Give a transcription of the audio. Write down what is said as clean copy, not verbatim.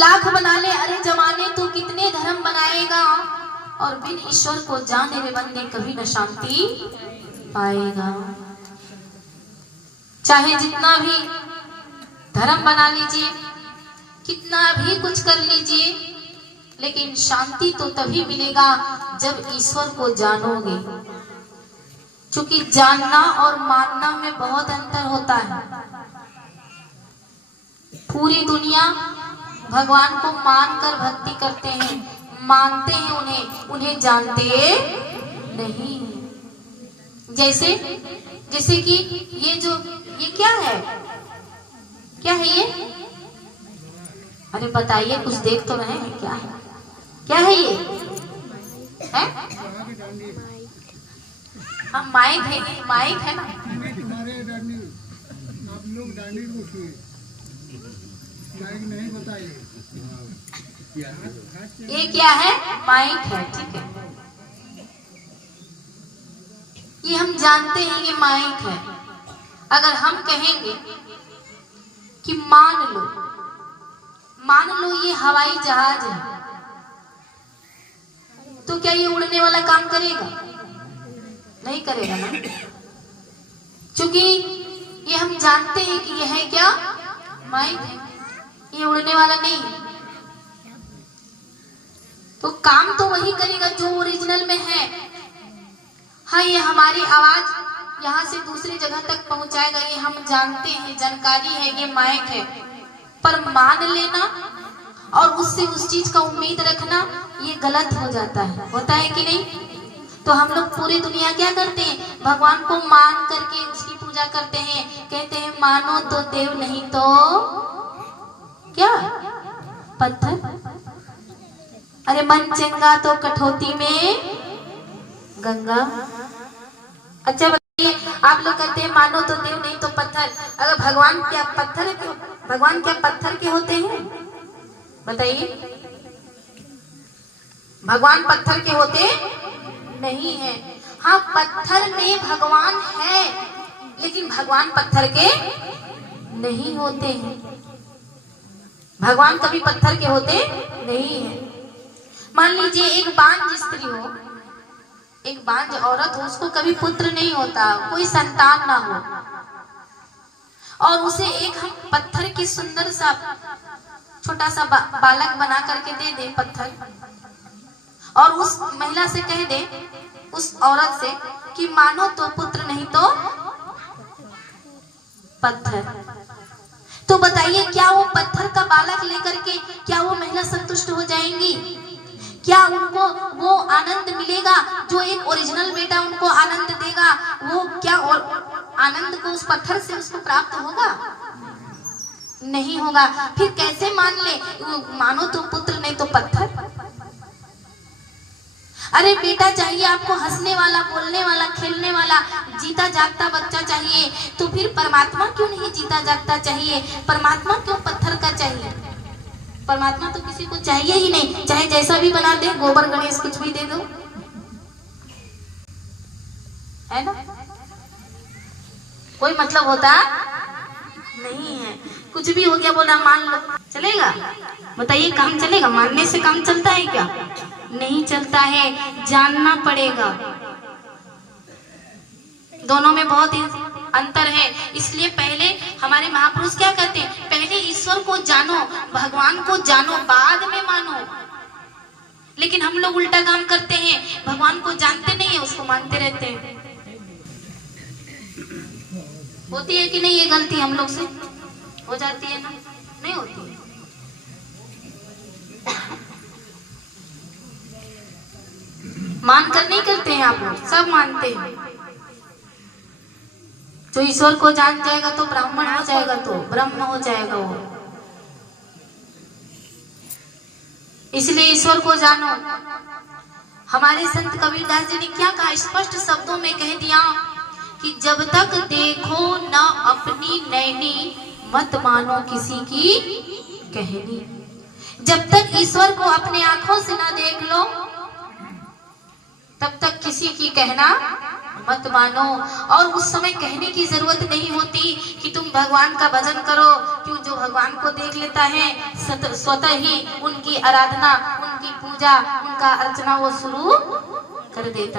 लाख बना ले अरे जमाने तू कितने धर्म बनाएगा, और बिन ईश्वर को जाने रे बंदे कभी न शांति पाएगा। चाहे जितना भी धर्म बना लीजिए, कितना भी कुछ कर लीजिए, लेकिन शांति तो तभी मिलेगा जब ईश्वर को जानोगे। क्योंकि जानना और मानना में बहुत अंतर होता है। पूरी दुनिया भगवान को मानकर भक्ति करते हैं, मानते हैं उन्हें जानते नहीं। जैसे कि ये क्या है ये? अरे बताइए, कुछ देख तो रहे हैं, क्या है ये? है? हम माइक है ना। आप लोग डांडी पूछिए, नहीं बताइए ये क्या है? माइक है, ठीक है। ये हम जानते हैं ये माइक है। अगर हम कहेंगे कि मान लो ये हवाई जहाज है, तो क्या ये उड़ने वाला काम करेगा? नहीं करेगा ना, क्योंकि ये हम जानते हैं कि यह है क्या? माइक है, ये उड़ने वाला नहीं है। तो काम तो वही करेगा जो ओरिजिनल में है। हाँ, ये हमारी आवाज यहाँ से दूसरी जगह तक पहुंचाएगा, ये हम जानते हैं, जानकारी है, ये माइक है। पर मान लेना और उससे उस चीज का उम्मीद रखना, ये गलत हो जाता है। होता है कि नहीं? तो हम लोग पूरी दुनिया क्या करते हैं? भगवान को मान करके उसकी पूजा करते हैं। कहते हैं मानो तो देव, नहीं तो क्या? पत्थर। अरे मन चंगा तो कठौती में गंगा। अच्छा बताइए, आप लोग कहते हैं मानो तो देव, नहीं तो पत्थर। अगर भगवान क्या पत्थर के होते हैं? बताइए, भगवान पत्थर के होते नहीं है। हाँ, पत्थर में भगवान है, लेकिन भगवान पत्थर के नहीं होते हैं। भगवान कभी पत्थर के होते नहीं है। मान लीजिए एक बांझ स्त्री हो, एक बांझ औरत हो, उसको कभी पुत्र नहीं होता, कोई संतान ना हो, और उसे एक हम पत्थर की सुंदर सा छोटा सा बालक बना करके दे दे पत्थर, और उस महिला से कह दे, उस औरत से कि मानो तो पुत्र, नहीं तो पत्थर। तो बताइए, क्या वो पत्थर का बालक लेकर के क्या वो महिला संतुष्ट हो जाएंगी? क्या उनको वो आनंद मिलेगा जो एक ओरिजिनल बेटा उनको आनंद देगा? वो क्या और आनंद को उस पत्थर से उसको प्राप्त होगा? नहीं होगा। फिर कैसे मान ले? मानो तो पुत्र, नहीं तो पत्थर। अरे बेटा चाहिए आपको, हंसने वाला, बोलने वाला, खेलने वाला, जीता जागता बच्चा चाहिए, तो फिर परमात्मा क्यों नहीं जीता जागता चाहिए? परमात्मा क्यों पत्थर का चाहिए? परमात्मा तो किसी को चाहिए ही नहीं, चाहे जैसा भी बना दे, गोबर गणेश कुछ भी दे दो, है ना? कोई मतलब होता नहीं है। कुछ भी हो गया, बोला मान लो, चलेगा? बताइए, काम चलेगा? मानने से काम चलता है क्या? नहीं चलता है, जानना पड़ेगा। दोनों में बहुत अंतर है। इसलिए पहले हमारे महापुरुष क्या कहते हैं? पहले ईश्वर को जानो, भगवान को जानो, बाद में मानो। लेकिन हम लोग उल्टा काम करते हैं, भगवान को जानते नहीं है, उसको मानते रहते हैं। होती है कि नहीं ये गलती? हम लोग से हो जाती है ना? नहीं होती है? मानकर नहीं करते हैं आप लोग, सब मानते हैं। जो ईश्वर को जान जाएगा तो ब्राह्मण हो जाएगा, तो ब्रह्म हो जाएगा वो। इसलिए ईश्वर को जानो। हमारे संत कबीरदास जी ने क्या कहा? स्पष्ट शब्दों में कह दिया कि जब तक देखो न अपनी नैनी, मत मानो किसी की कहनी। जब तक ईश्वर को अपने आंखों से ना देख लो, तब तक किसी की कहना मत मानो। और उस समय कहने की जरूरत नहीं होती कि तुम भगवान का भजन करो, क्यों? जो भगवान को देख लेता है, स्वतः ही उनकी आराधना, उनकी पूजा, उनका अर्चना वो शुरू कर देता है।